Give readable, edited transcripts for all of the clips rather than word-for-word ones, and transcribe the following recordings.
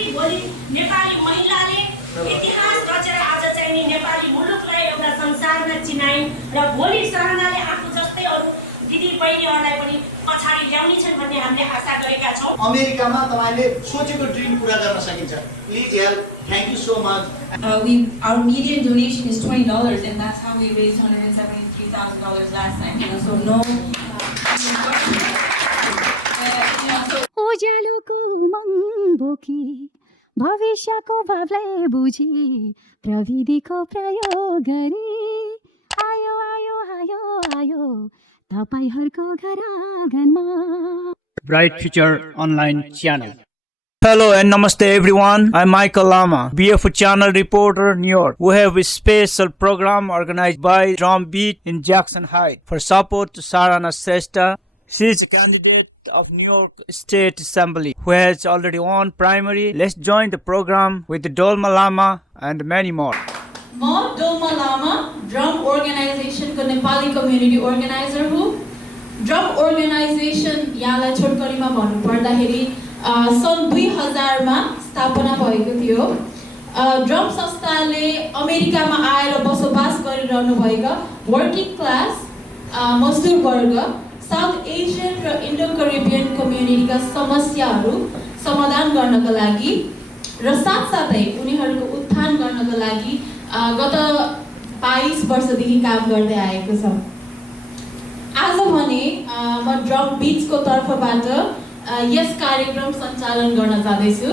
कि भोलि नेपाली महिलाले इतिहास रचेर आज चाहिँ नि नेपाली मुलुकलाई एउटा संसारमा चिनाइन् र भोलि सराहनाले आफू जस्तै अरू दिदी बहिनीहरूलाई पनि पछाडि ल्याउनेछन् भन्ने हामीले आशा गरेका छौँ। अमेरिकामा तपाईले सोचेको ड्रिम पूरा गर्न सकिन्छ। Please help. Thank you so much. Our median donation is $20, and that's how we raised $173,000 last time. So no. उज्यालोको उमङ्ग बोकी भविष्यको भावलाई बुझी प्रविधिको प्रयोग गरी आयो आयो आयो आयो तपाईहरुको घर आँगनमा। Bright Future Online Channel. Hello and namaste everyone. I'm Michael Lama, BF Channel reporter, New York. We have a special program organized by Drum Beat in Jackson Heights for support to Sarahana Shrestha. She is a candidate of New York State Assembly who has already won primary. Let's join the program with Dolma Lama and many more. म डोल्मा लामा drum अर्गनाइजेसनको Nepali community organiser हुँ। Drum organisation यहाँलाई छोटकरीमा भन्नुपर्दाखेरि सन् 2000 मा स्थापना भएको थियो। ड्रम संस्थाले अमेरिकामा आएर बसोबास गरिरहनु भएका वर्किङ क्लास मजदुर वर्ग साउथ एसियन र इन्डो करिबियन कम्युनिटीका समस्याहरू समाधान गर्नका लागि र साथसाथै उनीहरूको उत्थान गर्नका लागि गत 22 वर्षदेखि काम गर्दै आएको छ। आज भने म ड्रम बिट्सको तर्फबाट यस कार्यक्रम सञ्चालन गर्न जाँदैछु।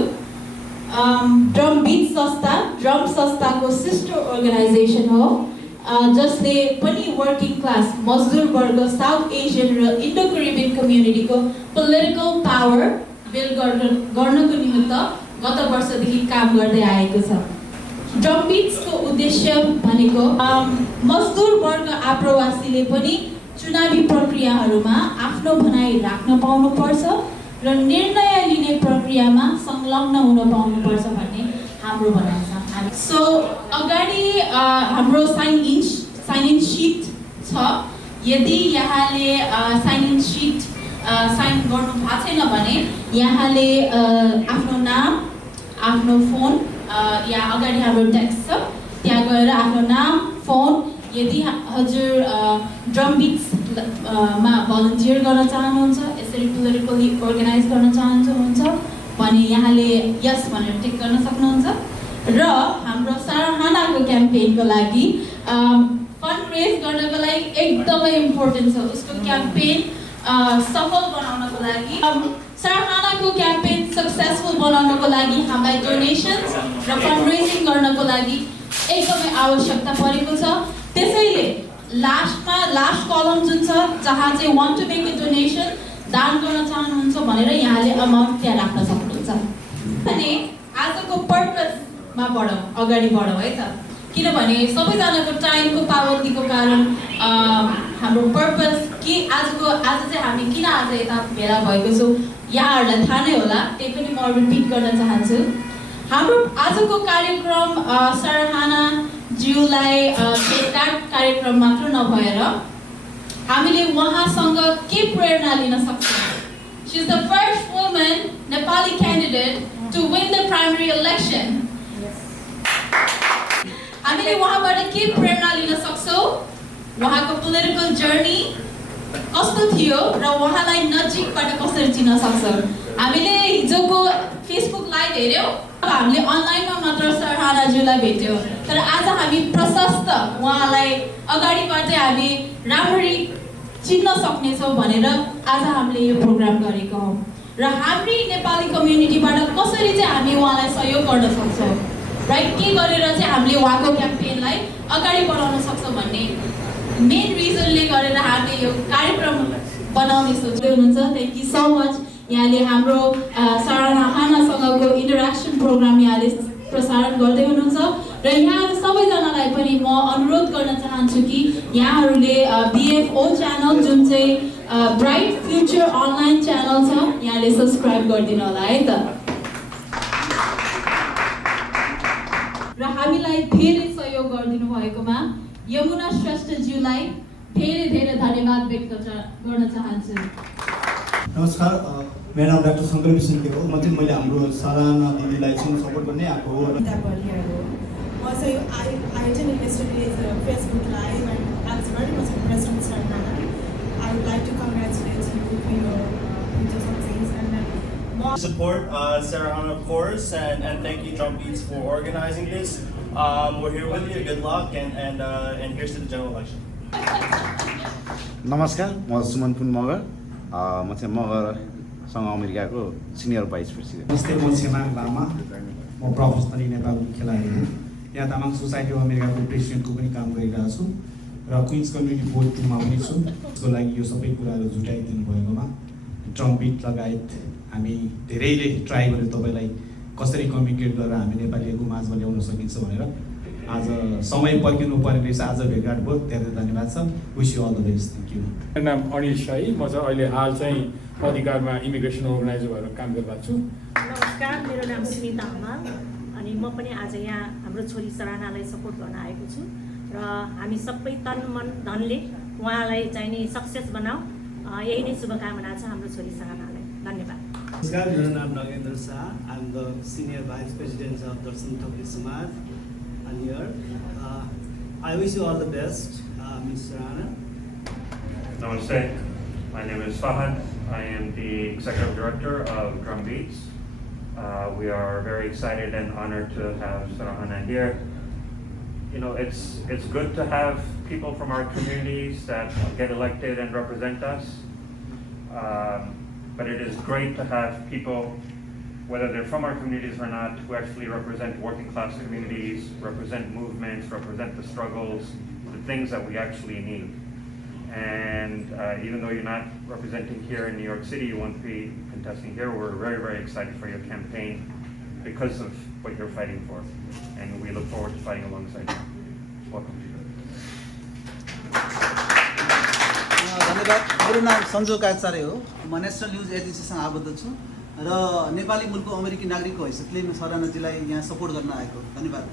ड्रम बिट्स संस्था ड्रम संस्थाको सिस्टर अर्गनाइजेसन हो जसले पनि वर्किङ क्लास मजदुर वर्ग साउथ एसियन र Indo Caribbean कम्युनिटीको political power build गर्नको निमित्त गत वर्षदेखि काम गर्दै आएको छ। ड्रम बिट्सको उद्देश्य भनेको मजदुर वर्ग आप्रवासीले पनि चुनावी प्रक्रियाहरूमा आफ्नो भनाइ राख्न पाउनुपर्छ र निर्णय लिने प्रक्रियामा संलग्न हुन पाउनुपर्छ भन्ने हाम्रो भनाइ छ। सो अगाडि हाम्रो साइन इन शीट छ। यदि यहाँले साइन इन शीट साइन गर्नु भएको छैन भने यहाँले आफ्नो नाम आफ्नो फोन या अगाडि हाम्रो टेक्स्ट छ त्यहाँ गएर आफ्नो नाम फोन यदि हजुर ड्रम बिट्स मा भलन्टियर गर्न चाहनुहुन्छ यसरी पोलिटिकली अर्गनाइज गर्न चाहनुहुन्छ भने यहाँले यस भनेर टिक गर्न सक्नुहुन्छ र हाम्रो साराहानाको क्याम्पेनको लागि फन्ड रेज गर्नको लागि एकदमै इम्पोर्टेन्ट छ। उसको क्याम्पेन सफल बनाउनको लागि साराहानाको क्याम्पेन सक्सेसफुल बनाउनको लागि हामीलाई डोनेसन्स र फन्ड रेजिङ गर्नको लागि एकदमै आवश्यकता परेको छ। त्यसैले लास्ट कलम जुन छ जहाँ चाहिँ want to make a donation दान गर्न चाहनुहुन्छ भनेर यहाँले अमाउन्ट त्यहाँ राख्न सक्नुहुन्छ। अनि आजको पर्पसमा अगाडि बढौँ है त, किनभने सबैजनाको टाइमको पाबन्दीको कारण हाम्रो पर्पस के आज चाहिँ हामी किन आज यता भेला भएको छौँ यहाँहरूलाई थाहा नै होला, त्यही पनि म रिपिट गर्न चाहन्छु। हाम्रो आजको कार्यक्रम सराहना ज्यूलाई भेटघाट कार्यक्रम मात्र नभएर हामीले उहाँसँग के प्रेरणा लिन सक्छौँ। She is the first woman Nepali candidate to win the primary election. हामीले उहाँबाट के प्रेरणा लिन सक्छौँ, उहाँको पोलिटिकल जर्नी कस्तो थियो र उहाँलाई नजिकबाट कसरी चिन्न सक्छौँ। हामीले हिजोको फेसबुक लाइभ हेऱ्यौँ, हामीले अनलाइनमा मात्र सराहनाज्यूलाई भेट्यौँ, तर आज हामी प्रशस्त उहाँलाई अगाडिबाटै हामी राम्ररी चिन्न सक्नेछौँ भनेर आज हामीले यो प्रोग्राम गरेको हौँ। र हामी नेपाली कम्युनिटीबाट कसरी चाहिँ हामी उहाँलाई सहयोग गर्न सक्छौँ, राइट, के गरेर चाहिँ हामीले उहाँको क्याम्पेनलाई अगाडि बढाउन सक्छौँ भन्ने मेन रिजनले गरेर हामीले यो कार्यक्रम बनाउने सोच्दै हुनुहुन्छ। Thank you so much. यहाँले हाम्रो सराहनासँगको इन्टरेक्सन प्रोग्राम यहाँले प्रसारण गर्दै हुनुहुन्छ र यहाँहरू सबैजनालाई पनि म अनुरोध गर्न चाहन्छु कि यहाँहरूले BFO च्यानल जुन चाहिँ ब्राइट फ्युचर अनलाइन च्यानल छ यहाँले सब्सक्राइब गरिदिनु होला है त। र हामीलाई धेरै सहयोग गरिदिनु भएकोमा यमुना श्रेष्ठज्यूलाई धेरै धेरै धन्यवाद व्यक्त गर्न चाहन्छु। नमस्कार, म मेरो नाम डाक्टर शङ्कर विष्णु के हो। म चाहिँ मैले हाम्रो साराना दिदीलाई चाहिँ सपोर्ट गर्ने आएको हो। Also, I attended yesterday's Facebook Live and I was very much impressed with Sarahana. I would like to congratulate you for your future success and more. Support Sarahana, of course, and thank you, Drum Beats, for organizing this. We're here with you. Good luck, and here's to the general election. नमस्कार, म सुमन पुन मगर। म चाहिँ मगरसँग अमेरिकाको senior vice president. नमस्ते, म सेमाङ लामा। म professionally नेपालको खेलाडी हुँ। यहाँ तामाङ सोसाइटी अफ अमेरिकाको प्रेसिडेन्टको पनि काम गरिरहेको छु र क्विन्स कम्युनिटी बोर्ड 2 मा पनि छु। त्यसको लागि यो सबै कुराहरू जुटाइदिनु भएकोमा ड्रम बिट लगायत हामी धेरैले ट्राई गर्यो तपाईँलाई कसरी कम्युनिकेट गरेर हामी नेपालीहरूको माझमा ल्याउन सकिन्छ भनेर। आज समय पर्खिनु पर्ने रहेछ, आज भेटघाट भयो, धेरै धन्यवाद छ। Wish you all the best. Thank you. मेरो नाम अनिल शाही, म चाहिँ अहिले हाल चाहिँ अधिकारमा इमिग्रेसन अर्गनाइजर भएर काम गरिरहेको छु। नमस्कार, मेरो नाम सुनिता हमाल अनि म पनि आज यहाँ हाम्रो छोरी सराहनालाई सपोर्ट गर्न आएको छु र हामी सबै तन मन धनले उहाँलाई चाहिँ नि सक्सेस बनाऊ, यही नै शुभकामना छ हाम्रो छोरी सराहनालाई। धन्यवाद। नमस्कार, मेरो नाम Nagendra Shah. I am the senior vice president of Darshan Thopre Samaj and here. I wish you all the best, Ms. Sarahana. Namaste. My name is Fahad. I am the Executive Director of Drum Beats. We are very excited and honored to have Sarahana here. You know, it's good to have people from our communities that get elected and represent us. But it is great to have people, whether they're from our communities or not, who actually represent working class communities, represent movements, represent the struggles, the things that we actually need. And even though you're not representing here in New York City, you won't be contesting here, we're very, very excited for your campaign because of what you're fighting for. And we look forward to fighting alongside you. Welcome. धन्यवाद। मेरो नाम सञ्जोग आचार्य हो। म national news एजेन्सीसँग आबद्ध छु र नेपाली मुलुकको अमेरिकी नागरिकको हैसियतले म सराहनाजीलाई यहाँ सपोर्ट गर्न आएको। धन्यवाद।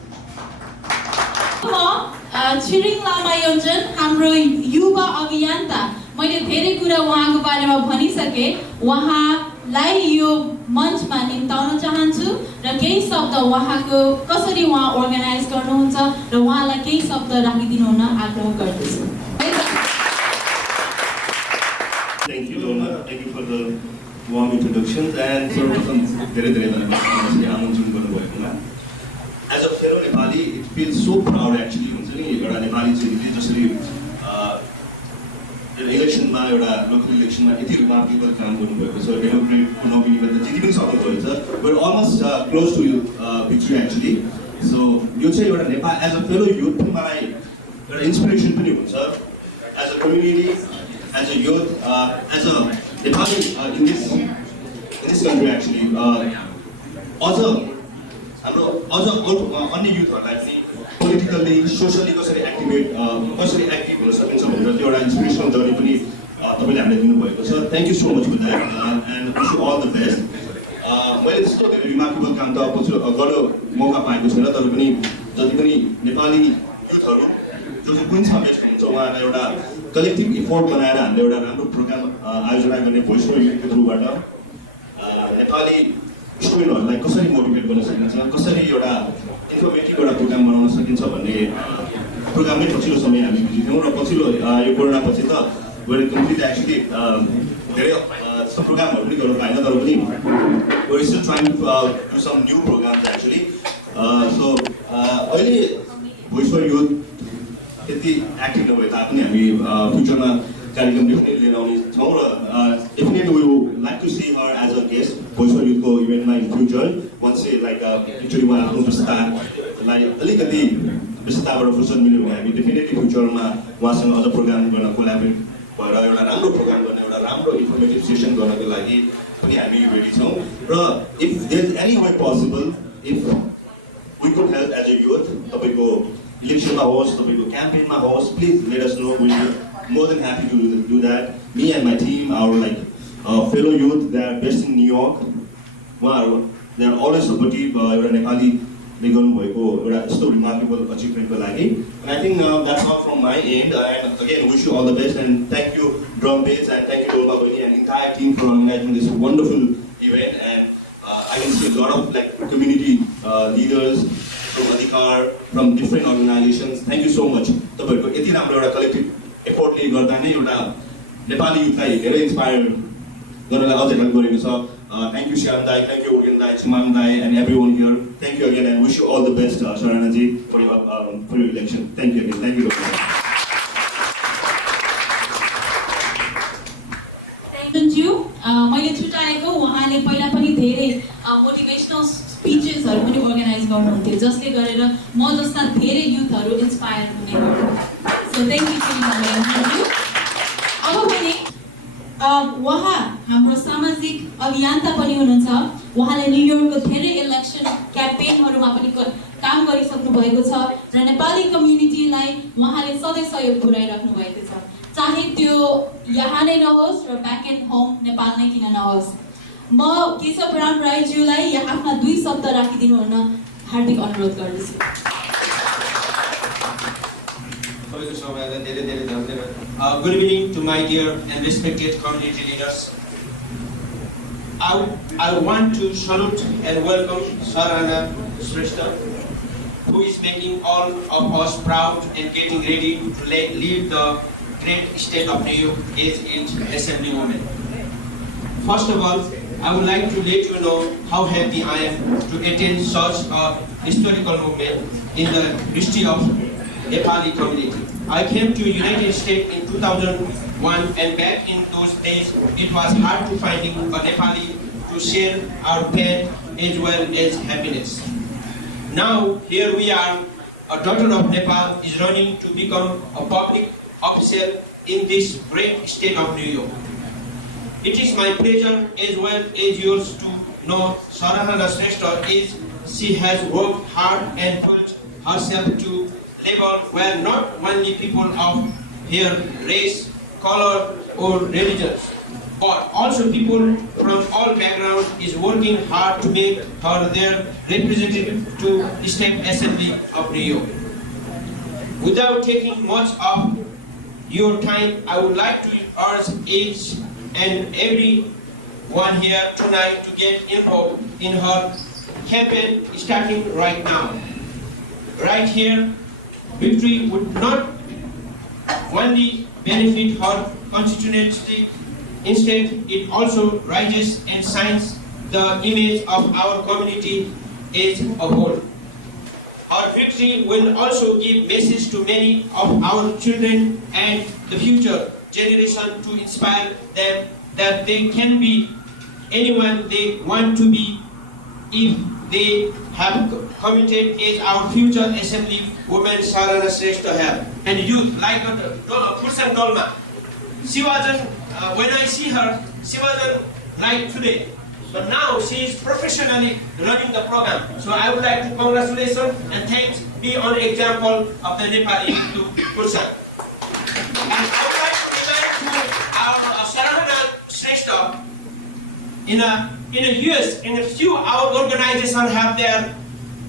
छिरिङ लामा योन्जन हाम्रो युवा अभियन्ता। मैले धेरै कुरा उहाँको बारेमा भनिसके। उहाँलाई यो मञ्चमा निम्ताउन चाहन्छु र केही शब्द उहाँको कसरी उहाँ अर्गनाइज गर्नुहुन्छ र उहाँलाई केही शब्द राखिदिनु हुन आग्रह गर्दछु। Thank you, Donna. Thank you for the warm introductions and सर्वप्रथम धेरै धेरै धन्यवाद आमन्त्रण गर्नुभएकोमा। As a fellow Nepali, it feels so proud actually हुन्छ नि एउटा नेपाली चाहिँ जसरी इलेक्सनमा एउटा लोकल इलेक्सनमा यति रिमार्केबल काम गर्नुभएको छ। डेमोक्रेट नोमिनीमा त जिति पनि सक्नुभएको छ। We're almost close to victory actually. So यो चाहिँ एउटा Nepal as a fellow youth पनि मलाई एउटा इन्सपिरेसन पनि हुन्छ। As a community, as a youth, as a Nepali in this country actually, also अन्य युथहरूलाई पनि पोलिटिकल्ली सोशली कसरी एक्टिभ हुन सकिन्छ भनेर त्यो एउटा इन्सपिरेसनल जर्नी पनि तपाईँले हामीलाई दिनुभएको छ। Thank you so much for that and wish you all the best. मैले त्यस्तो धेरै रिमार्केबल काम त गर्न मौका पाएको छैन, तर पनि जति पनि नेपाली युथहरू जो चाहिँ कुन समेत हुन्छ उहाँहरूलाई एउटा कलेक्टिभ इफोर्ट बनाएर हामीले एउटा राम्रो प्रोग्राम आयोजना गर्ने भोइस फर युथको थ्रुबाट नेपाली स्टुडेन्टहरूलाई कसरी मोटिभेट गर्न सकिन्छ, कसरी एउटा इन्फर्मेटिभ एउटा प्रोग्राम बनाउन सकिन्छ भन्ने प्रोग्राममै पछिल्लो समय हामी बिजी थियौँ र पछिल्लो यो कोरोना पछि त वेयर कम्प्लिट एक्चुली धेरै यस्तो प्रोग्रामहरू पनि गर्नु पाएन, तर पनि we're still trying to do some new programs actually. So अहिले भोइस फर युथ त्यति एक्टिभ नभए तापनि हामी फ्युचरमा कार्यक्रम डेफिनेटली लिएर आउने छौँ र definitely we would like to see her as a guest voice for युथको इभेन्टमा इन फ्युचर। वान्स चाहिँ लाइक एक्चुली उहाँ आफ्नो व्यस्ततालाई अलिकति व्यस्तताबाट फुर्सद मिल्यो भने हामी डेफिनेटली फ्युचरमा उहाँसँग अझ प्रोग्राम गर्न कोलाबोरेट भएर एउटा राम्रो प्रोग्राम गर्ने एउटा राम्रो इन्फर्मेटिभ सेसन गर्नको लागि पनि हामी रेडी छौँ। र if there is any way possible, if we could help as a youth, तपाईँको इलेक्सनमा होस्, तपाईँको क्याम्पेनमा होस्, please let us know. We are more than happy to do that. Me and my team, our fellow youth, they are based in New York. Wow, they are always supportive. एउटा नेपाली गर्नुभएको एउटा यस्तो रिमार्केबल अचिभमेन्टको लागि and I think that's all from my end and again wish you all the best and thank you drum base and thank you Dolma बहिनी and entire team for organizing this wonderful event and I can see a lot of like community leaders from Adhikar, from different organizations. Thank you so much. तपाईहरुको यति राम्रो एउटा collective एफोर्टले गर्दा नै एउटा नेपाली युथलाई धेरै inspire गर्नलाई अझै हेल्प गरेको छ. Thank you Shyam Dai, thank you Urgen Dai, Chumang Dai and everyone here. Thank you again and wish you all the best Sarahana ji for your election. Thank you again. Thank you. Thank you. मैले छुटाएको उहाँले पहिला पनि धेरै motivational स्पिचेसहरू पनि organise गर्नुहुन्थ्यो जसले गरेर म जस्ता धेरै युथहरू इन्स्पायर हुने गर्थ्यो. So thank you. अब भने उहाँ हाम्रो सामाजिक अभियन्ता पनि हुनुहुन्छ. उहाँले न्युयोर्कको धेरै इलेक्सन क्याम्पेनहरूमा पनि काम गरिसक्नु भएको छ र नेपाली कम्युनिटीलाई उहाँले सधैँ सहयोग पुर्याइराख्नु भएको छ. चाहे त्यो यहाँ नै नहोस् र ब्याक एन्ड होम नेपाल नै किन नहोस्. म केशव राम राईज्यूलाई यहाँ आफ्ना 2 शब्द राखिदिनु हुन हार्दिक अनुरोध गर्दछु. सबैको समयलाई धेरै धेरै धन्यवाद. Good evening to my dear and respected community leaders. I want to salute and welcome Sarahana Shrestha, who is making all of us proud and getting ready to lead the great state of New York as its Assemblywoman. First of all, I would like to let you know how happy I am to attend such a historical movement in the history of Nepali community. I came to United States in 2001 and back in those days it was hard to find a Nepali to share our pain as well as happiness. Now here we are, a daughter of Nepal is running to become a public official in this great state of New York. It is my pleasure as well as yours to know Sarahana Shrestha she has worked hard and put herself to level where not only people of her race, color or religions, but also people from all backgrounds is working hard to make her their representative to the State Assembly of New York. Without taking much of your time, I would like to urge each and everyone here tonight to get involved in her campaign starting right now. Right here, victory would not only benefit her constituency, instead it also rises and shines the image of our community as a whole. Our victory will also give message to many of our children and the future generation to inspire them that they can be anyone they want to be if they have committed as our future assembly woman Sarahana Shrestha have. And youth like Pursan Dolma. She wasn't, when I see her, she wasn't like today. But now she is professionally running the program. So I would like to congratulate and thanks be on example of the Nepali person. And I would like to remind to our Sarahana Shrestha in a US, in a few our organizations have their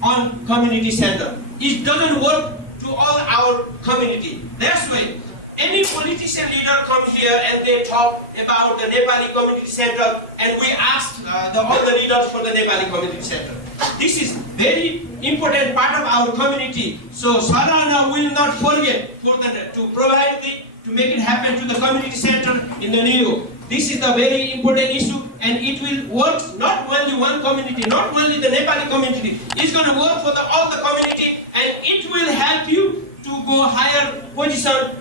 own community center. It doesn't work to all our community. That's why any politician leader come here and they talk about the Nepali Community Center and we ask all the leaders for the Nepali Community Center. This is very important part of our community. So Sarahana will not forget to provide to make it happen to the community center in the New York. This is the very important issue and it will work not only one community, not only the Nepali community. It's going to work for all the community and it will help you to go higher position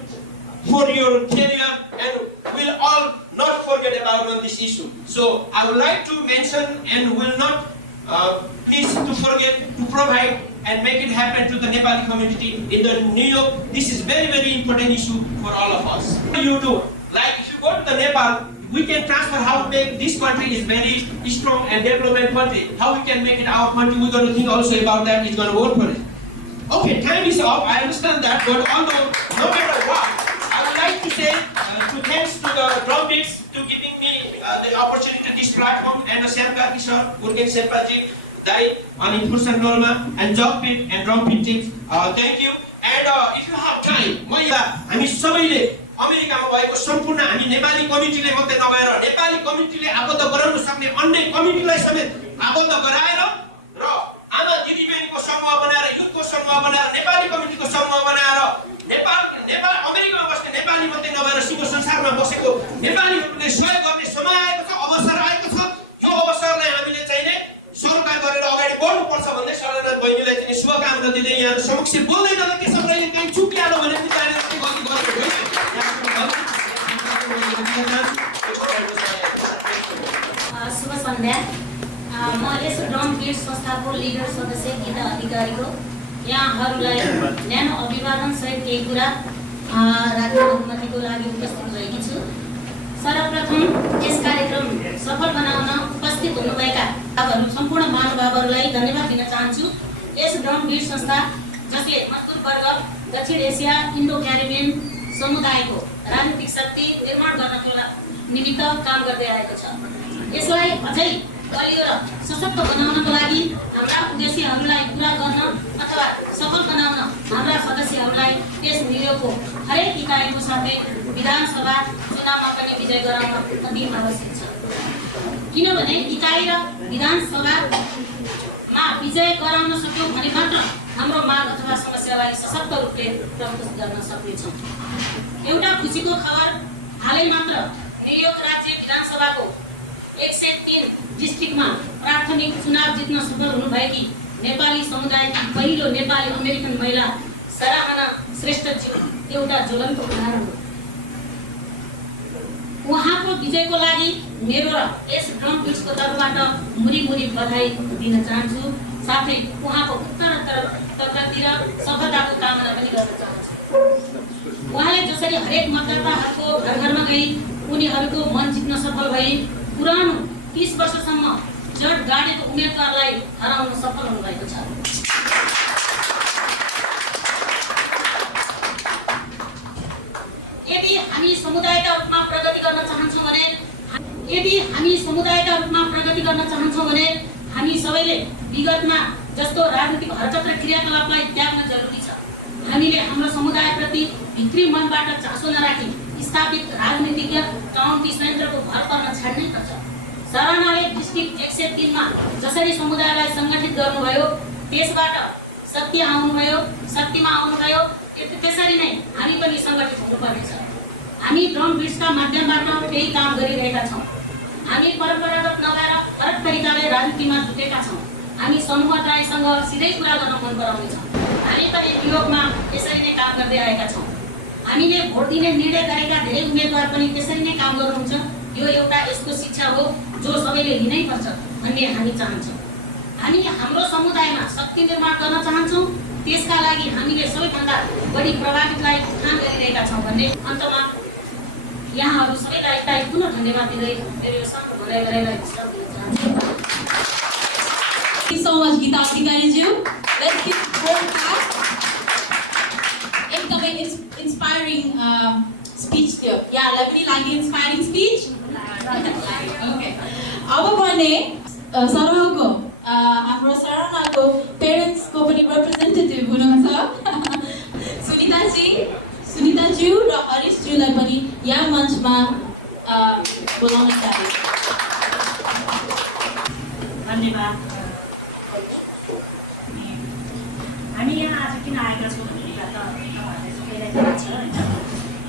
for your career and we'll all not forget about on this issue. So I would like to mention and will not please to forget to provide and make it happen to the Nepali community in the New York. This is very, very important issue for all of us. You do, like if you go to the Nepal, we can transfer how to make this country is very strong and development country. How we can make it our country, we're going to think also about that, it's going to work for it. Okay, time is up, I understand that, but although, no matter what, I would like to say thanks to the drum beats to giving me the opportunity to this platform and Sherpa Kishore, Urgen Sherpa ji, Dai, and enforcement Norma, and job pit and drum pit teams. Thank you. And if you have time, हामी सबैले अमेरिकामा भएको सम्पूर्ण हामी नेपाली कमिटीले मात्रै नभएर नेपाली कमिटीले आबद्ध गराउन सक्ने अन्य कमिटीलाई समेत आबद्ध गराएर र आमा दिदीबहिनीको समूह बनाएर युथको समूह बनाएर नेपाली कमिटीको समूह बनाएर नेपाल अमेरिकामा बस्ने नेपाली मात्रै नभएर सिङ्गो संसारमा बसेको नेपालीहरूले सहयोग गर्ने समय आएको छ, अवसर आएको छ। यो अवसरलाई हामीले चाहिँ सरकार गरेर अगाडि बढ्नुपर्छ भन्दै सरना बहिनीलाई चाहिँ शुभकामना दिँदै यहाँ समक्ष बोल्दै जाँदा के सब रह्यो कहीँ चुकिहाल्यो भने पनि जानेर चाहिँ गल्ती गर्नु होइन। शुभ सन्ध्या। म यस ड्रम बीट संस्थाको लिडर सदस्य गीता अधिकारी हो। यहाँहरूलाई न्यानो अभिवादन सहित केही कुरा राख्ने अनुमतिको लागि उपस्थित भएकी छु। सर्वप्रथम यस कार्यक्रम सफल बनाउन उपस्थित हुनुभएका सम्पूर्ण महानुभावहरूलाई धन्यवाद दिन चाहन्छु। यस ड्रम बीट संस्था जसले मजदुर वर्ग, दक्षिण एसिया, इन्डो क्यारिबियन समुदायको राजनीतिक शक्ति निर्माण गर्नको निमित्त काम गर्दै आएको छ। यसलाई अझै बलियो र सशक्त बनाउनको लागि हाम्रा उद्देश्यहरूलाई पुरा गर्न अथवा सफल बनाउन हाम्रा सदस्यहरूलाई त्यस नियोगको हरेक इकाइको साथै विधानसभा चुनावमा पनि विजय गराउन अति आवश्यक छ। किनभने इकाइ र विधानसभामा विजय गराउन सक्यौँ भने मात्र हाम्रो माग अथवा समस्यालाई सशक्त रूपले प्रस्तुत गर्न सक्नेछौँ। एउटा खुसीको खबर, हालै मात्र न्युयोर्क राज्य विधानसभाको 103 डिस्ट्रिक्टमा प्राथमिक चुनाव जित्न सफल हुनुभएकी नेपाली समुदायकी पहिलो नेपाली अमेरिकन महिला सराहना श्रेष्ठजी एउटा ज्वलन्त उदाहरण हो। उहाँको विजयको लागि मेरो र यस ड्रम बीट्सको तर्फबाट मुरी बधाई दिन चाहन्छु। साथै उहाँको उत्तरतिर सफलताको कामना पनि गर्न चाहन्छु। उहाँले जसरी हरेक मतदाताहरूको घर घरमा गई उनीहरूको मन जित्न सफल भई पुरानो 30 वर्षसम्म जड गाडेको उम्मेदवारलाई हराउन सफल हुनुभएको छ। यदि हामी समुदायका रूपमा प्रगति गर्न चाहन्छौँ भने हामी सबैले विगतमा जस्तो राजनीतिक हरकत र क्रियाकलापलाई त्याग्न जरुरी छ। हामीले हाम्रो समुदायप्रति भित्री मनबाट चासो नराखी स्थापित राजनीतिक काउन्टी सेन्टरको भर पर्न छाड्नै पर्छ। सराहनाले डिस्ट्रिक्ट 103 मा जसरी समुदायलाई सङ्गठित गर्नुभयो, त्यसबाट शक्तिमा आउनुभयो, त्यसरी नै हामी पनि सङ्गठित हुनुपर्नेछ। हामी ड्रम बीट्सका माध्यमबाट केही काम गरिरहेका छौँ। हामी परम्परागत नभएर फरक तरिकाले राजनीतिमा जुटेका छौँ। हामी समुदायसँग सिधै कुरा गर्न मन पराउनेछौँ। हामी पनि न्युयोर्कमा यसरी नै काम गर्दै आएका छौँ। हामीले भोट दिने निर्णय गरेका धेरै उम्मेदवार पनि त्यसरी नै काम गर्नुहुन्छ। यो एउटा यस्तो शिक्षा हो जो सबैले लिनै पर्छ भन्ने हामी चाहन्छौँ। हामी हाम्रो समुदायमा शक्ति निर्माण गर्न चाहन्छौँ। त्यसका लागि हामीले सबैभन्दा बढी प्रभावितलाई उठान गरिरहेका छौँ भन्ने अन्तमा यहाँहरू सबैलाई पुनः धन्यवाद दिँदै मेरो सानो भनाइलाई विश्राम दिन चाहन्छु। Thank you so much, Geeta Adhikari-ज्यू. Let's give warm clap. एकदमै inspiring speech थियो। यहाँलाई पनि लाग्यो inspiring speech? Okay. अब भने सरहको हाम्रो सरहनाको पेरेन्ट्सको पनि रिप्रेजेन्टेटिभ हुनुहुन्छ सुनिताज्यू र हरिशज्यूलाई पनि यहाँ मञ्चमा बोलाउन चाहे। धन्यवाद। हामी यहाँ आज किन आएका छौँ भन्ने कुरा त सबैलाई थाहा छ होइन।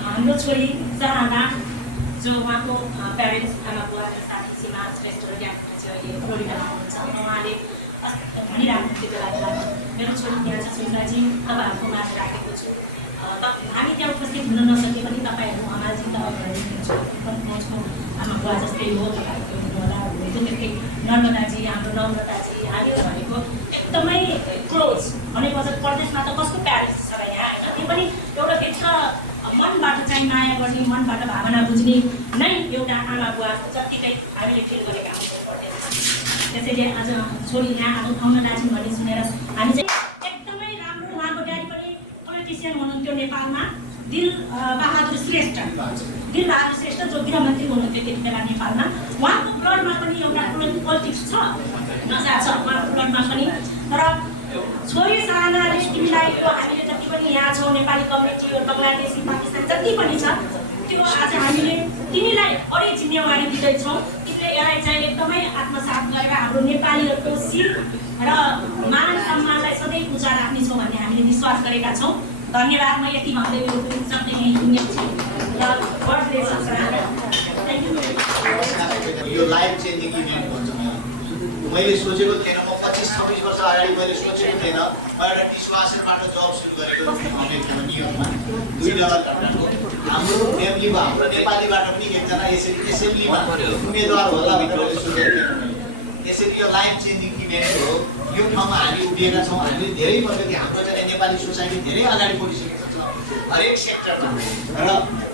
हाम्रो छोरी सराहना जो उहाँको प्यारेन्ट्स आमा बुवा र साथी सीमा श्रेष्ठ यहाँ अहिले फ्लोरिडामा हुनुहुन्छ। उहाँले भनिराख्नु त्यो बेला मेरो छोरी त्यहाँ छ सुनिताजी, तपाईँहरूको माझ राखेको छु। हामी त्यहाँ उपस्थित हुन नसके पनि तपाईँहरू अमाजी तपाईँहरूको आमा बुवा जस्तै हो, तपाईँहरूको हुनुहोला त्यस्तै नर्मदाजी, हाम्रो नम्रताजी, हामीहरू भनेको एकदमै क्लोज भनेको परदेशमा त कसको प्यारेन्ट्स छ र यहाँ होइन। त्यो पनि एउटा भित्र मनबाट चाहिँ माया गर्ने, मनबाट भावना बुझ्ने नै एउटा आमा बुवा जत्तिकै हामीले फिल गरेका हुन्छौँ पर्दैन। त्यसैले आज छोरी यहाँ आउन लाछौँ भन्ने सुनेर हामी चाहिँ एकदमै राम्रो। उहाँको ड्याडी पनि पोलिटिसियन हुनुहुन्थ्यो नेपालमा, दिलबहादुर श्रेष्ठ जो गृहमन्त्री हुनुहुन्थ्यो त्यति बेला नेपालमा। उहाँको ब्लडमा पनि एउटा पोलिटिक्स छ। नजान्छ उहाँको फ्रन्टमा पनि। तर छोरी सारानाले तिमीलाई यो हामीले जति पनि यहाँ छौँ नेपाली कम्युनिटी बङ्गलादेशी पाकिस्तान जति पनि छ त्यो आज हामीले तिमीलाई अरू जिम्मेवारी दिँदैछौँ। तिमीले यसलाई चाहिँ एकदमै आत्मसात गरेर हाम्रो नेपालीहरूको शिर र मान सम्मानलाई सधैँ ऊँचा राख्नेछौँ भन्ने हामीले विश्वास गरेका छौँ। धन्यवाद। म यति भन्दै मेरो पनि सबै यहीँ टुङ्ग्याउँछु र गड ब्लेस यू सराहना। Thank you. यो लाइफ चेन्जिङ इभेन्ट भन्छ मैले सोचेको थिएन। म 25-26 वर्ष अगाडि मैले सोचेको थिएन। म एउटा डिसवासरबाट जब सुरु गरेको अमेरिकामा न्युयोर्कमा 2 डलर घन्टाको। हाम्रो फ्यामिलीमा हाम्रो नेपालीबाट पनि एकजना यसरी एसेम्ब्लीमा उम्मेदवार होला भनेर मैले सोचेको थिएन। यसरी यो लाइफ चेन्जिङ इभेन्ट हो। यो ठाउँमा हामी उभिएका छौँ। हामीले धेरै प्रगति हाम्रो चाहिँ नेपाली सोसाइटी धेरै अगाडि बढिसकेको छ हरेक सेक्टरमा र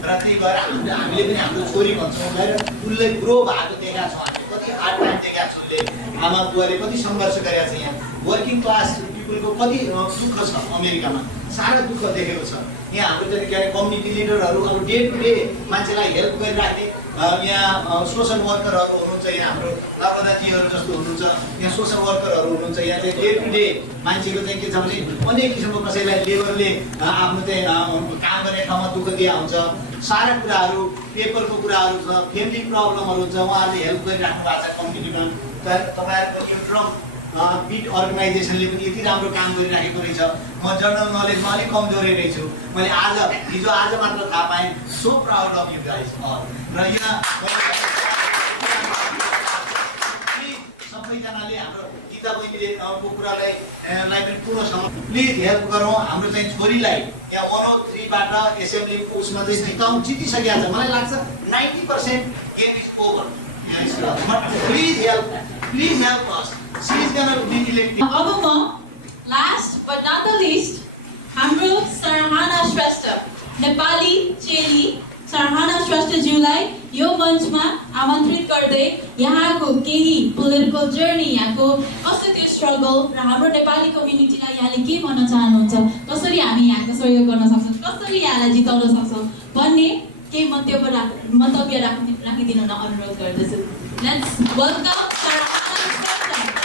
त्यही भएर हामीले पनि हाम्रो छोरी भन्छौँ गएर उसले ग्रो भएको देखाएको छौँ। हामीले कति हार्ड टाइम देखाएको छ। उसले आमा बुवाले कति सङ्घर्ष गरेको छ। यहाँ वर्किङ क्लास पिपुलको कति दुःख छ अमेरिकामा। साह्रो दुःख देखेको छ। यहाँ हाम्रो चाहिँ के अरे कम्युनिटी लिडरहरू अब डे टु डे मान्छेलाई हेल्प गरिराख्ने यहाँ सोसल वर्करहरू हुनुहुन्छ। यहाँ हाम्रो नर्मदाजीहरू जस्तो हुनुहुन्छ। यहाँ सोसल वर्करहरू हुनुहुन्छ। यहाँ चाहिँ डे टु डे मान्छेको चाहिँ के छ भने अनेक किसिमको कसैलाई लेबरले आफ्नो चाहिँ काम गर्ने ठाउँमा दुःख दिया हुन्छ। सारा कुराहरू पेपरको कुराहरू छ। फ्यामिली प्रब्लमहरू हुन्छ। उहाँहरूले हेल्प गरिराख्नु भएको छ कम्युनिटीमा। तपाईँहरूको यो ड्रम बिट अर्गनाइजेसनले पनि यति राम्रो काम गरिराखेको रहेछ। म जनरल नलेजमा अलिक कमजोरै रहेछु। मैले हिजो आज मात्र थाहा पाएँ। So proud of you guys. र यहाँ सबैजनाले हाम्रो गीता बहिनीले को कुरालाई पनि पूर्णसँग प्लिज हेल्प गरौँ। हाम्रो चाहिँ छोरीलाई यहाँ 103बाट एसेम्ब्लीको उसमा चाहिँ जितिसकेको छ। मलाई लाग्छ 90% game is over. Please help us. She is gonna be elected. अब म last but not the least हाम्रो सरहाना श्रेष्ठ नेपाली चेली सरहाना श्रेष्ठज्यूलाई यो मञ्चमा आमन्त्रित गर्दै यहाँको केही पोलिटिकल जर्नी, यहाँको कस्तो त्यो स्ट्रगल र हाम्रो नेपाली कम्युनिटीलाई यहाँले के भन्न चाहनुहुन्छ, कसरी हामी यहाँको सहयोग गर्न सक्छौँ, कसरी यहाँलाई जिताउन सक्छौँ भन्ने केही मन्तव्य राखिदिन अनुरोध गर्दछु। Let's welcome Sarahana Shrestha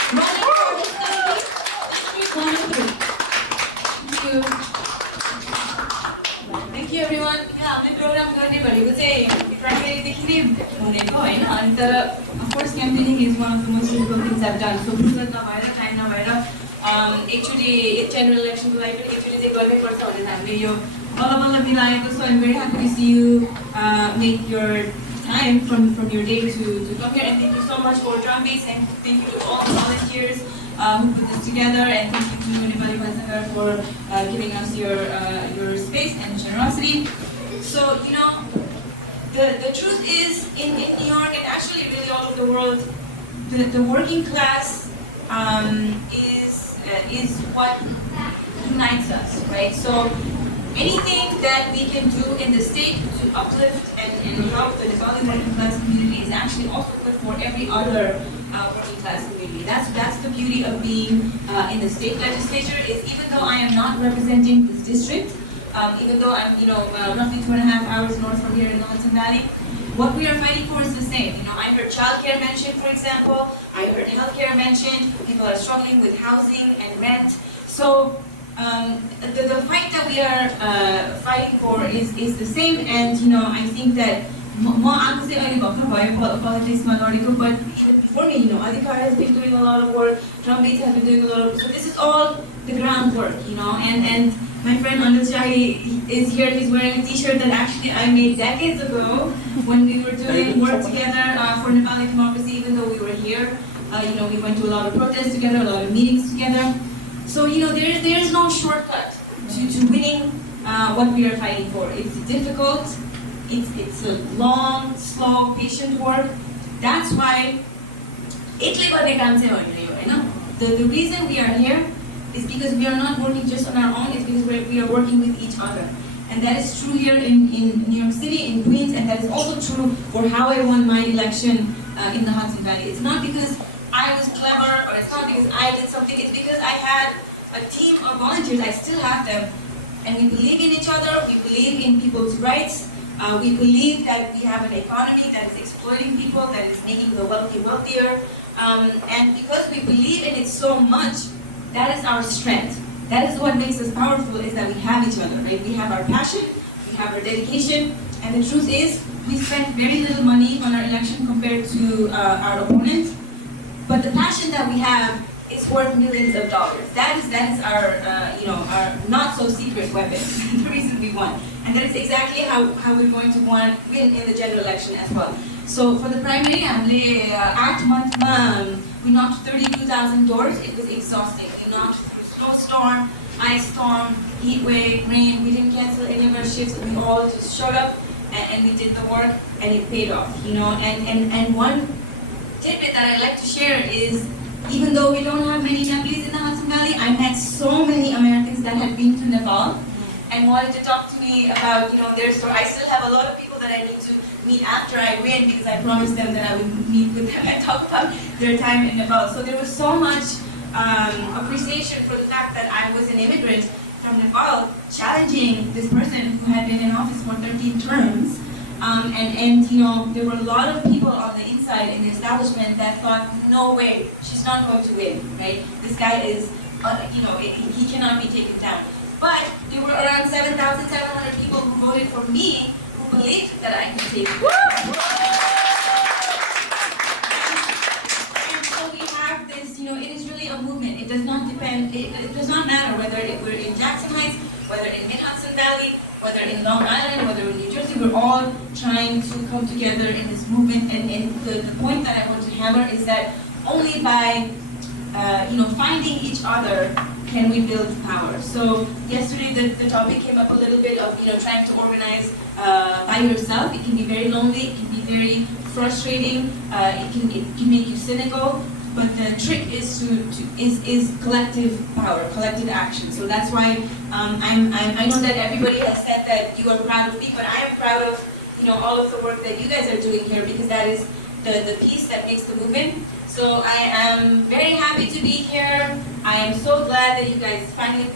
running for this country, District 103. Thank you. Thank you everyone. हामीले प्रोग्राम गर्ने भनेको चाहिँ प्राइमेरीदेखि नै हुनेको होइन। अनि तर of course campaigning is one of the most difficult things I've done. So फुर्सद नभएर टाइम नभएर एक्चुअली जेनरल इलेक्सनको लागि पनि एक्चुअली चाहिँ गर्नैपर्छ भनेर हामीले यो बल्ल बल्ल मिलाएको। So I'm very happy to see you make your time from your day to come here, and thank you so much for drum bass, and thank you to all the volunteers who put this together, and thank you to Nepali Bhasagar for giving us your space and generosity. So you know, the truth is in New York and actually really all over the world, the working class is what unites us, right? So anything that we can do in the state to uplift and help the Nepali working class community is actually also good for every other working class community. That's the beauty of being in the state legislature. Is even though I am not representing this district, even though I'm roughly 2.5 hours north from here in the Hudson Valley, what we are fighting for is the same. You know, I heard childcare mentioned, for example. I heard healthcare mentioned. People are struggling with housing and rent. So the fight that we are fighting for is the same, and you know, I think that politics, but even before me, you know, Adhikar has been doing a lot of work, Drum Beats has been doing a lot of work, so this is all the groundwork, you know, and my friend Anil Chari is here. He's wearing a t-shirt that actually I made decades ago when we were doing work together for Nepali democracy. Even though we were here, you know, we went to a lot of protests together, a lot of meetings together. So you know, there is no shortcut to winning what we are fighting for. It's difficult. It's a long, slow, patient work. That's why the reason we are here is because we are not working just on our own. It's because we are working with each other, and that is true here in New York City, in Queens, and that is also true for how I won my election in the Hudson Valley. It's not because I was clever, or it's not because I did something. It's because I had a team of volunteers. I still have them, and we believe in each other. We believe in people's rights. We believe that we have an economy that is exploiting people, that is making the wealthy wealthier, And because we believe in it so much, that is our strength. That is what makes us powerful, is that we have each other, right? We have our passion, we have our dedication, and the truth is, we spend very little money on our election compared to our opponents, but the passion that we have is worth millions of dollars. That is our, our not so secret weapon, the reason we won. And that is exactly how we're going to win in the general election as well. So for the primary, हामीले 8 months we knocked 32,000 doors. It was exhausting. We knocked through snowstorm, ice storm, heat wave, rain. We didn't cancel any of our shifts. We all just showed up and we did the work, and it paid off. And one tidbit that I'd like to share is, even though we don't have many Nepalese in the Hudson Valley, I met so many Americans that had been to Nepal and wanted to talk to me about their story. I still have a lot of people that I need to meet after I win, because I promised them that I would meet with them and talk about their time in Nepal. So there was so much appreciation for the fact that I was an immigrant from Nepal, challenging this person who had been in office for 13 terms. And there were a lot of people on the inside in the establishment that thought, no way, she's not going to win, right? This guy is, he cannot be taken down. But there were around 7,700 people who voted for me, who believed that I could take it. And so we have this, it is really a movement. It does not depend, it does not matter whether we're in Jackson Heights, whether in Mid-Hudson Valley, whether in Long Island, whether in New Jersey, we're all trying to come together in this movement. And the point that I want to hammer is that only by finding each other can we build power. So yesterday the topic came up a little bit of trying to organize by yourself. It can be very lonely. It can be very frustrating. It can make you cynical. But the trick is is collective power, collective action. So that's why I know that everybody has said that you are proud of me, but I am proud of all of the work that you guys are doing here, because that is the piece that makes the movement. So I am very happy to be here. I am so glad that you guys finally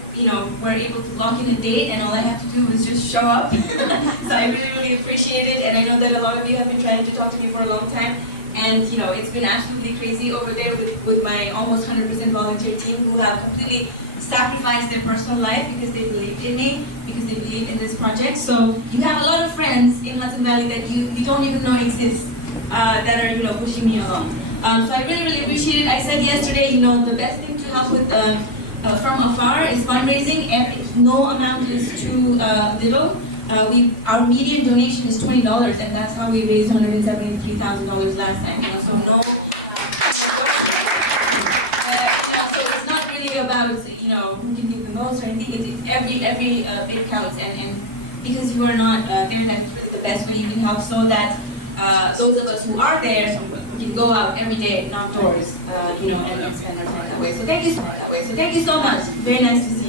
were able to lock in a date, and all I have to do is just show up. So I really appreciate it, and I know that a lot of you have been trying to talk to me for a long time. And it's been absolutely crazy over there with my almost 100% volunteer team, who have completely sacrificed their personal life because they believed in me, because they believed in this project. So you have a lot of friends in Hudson Valley that you don't even know exist, that are pushing me along. So I really appreciate it. I said yesterday, the best thing to help with from afar is fundraising, and no amount is too little. Our median donation is $20, and that's how we raised $173,000 last time. So no, so it's not really about who can give the most or anything. It's every bit counts, and because you are not there, that's really the best way you can help, so that those of us who are there, we can go out every day, knock doors, and spend our time that way. So thank you so much. Very nice to see you.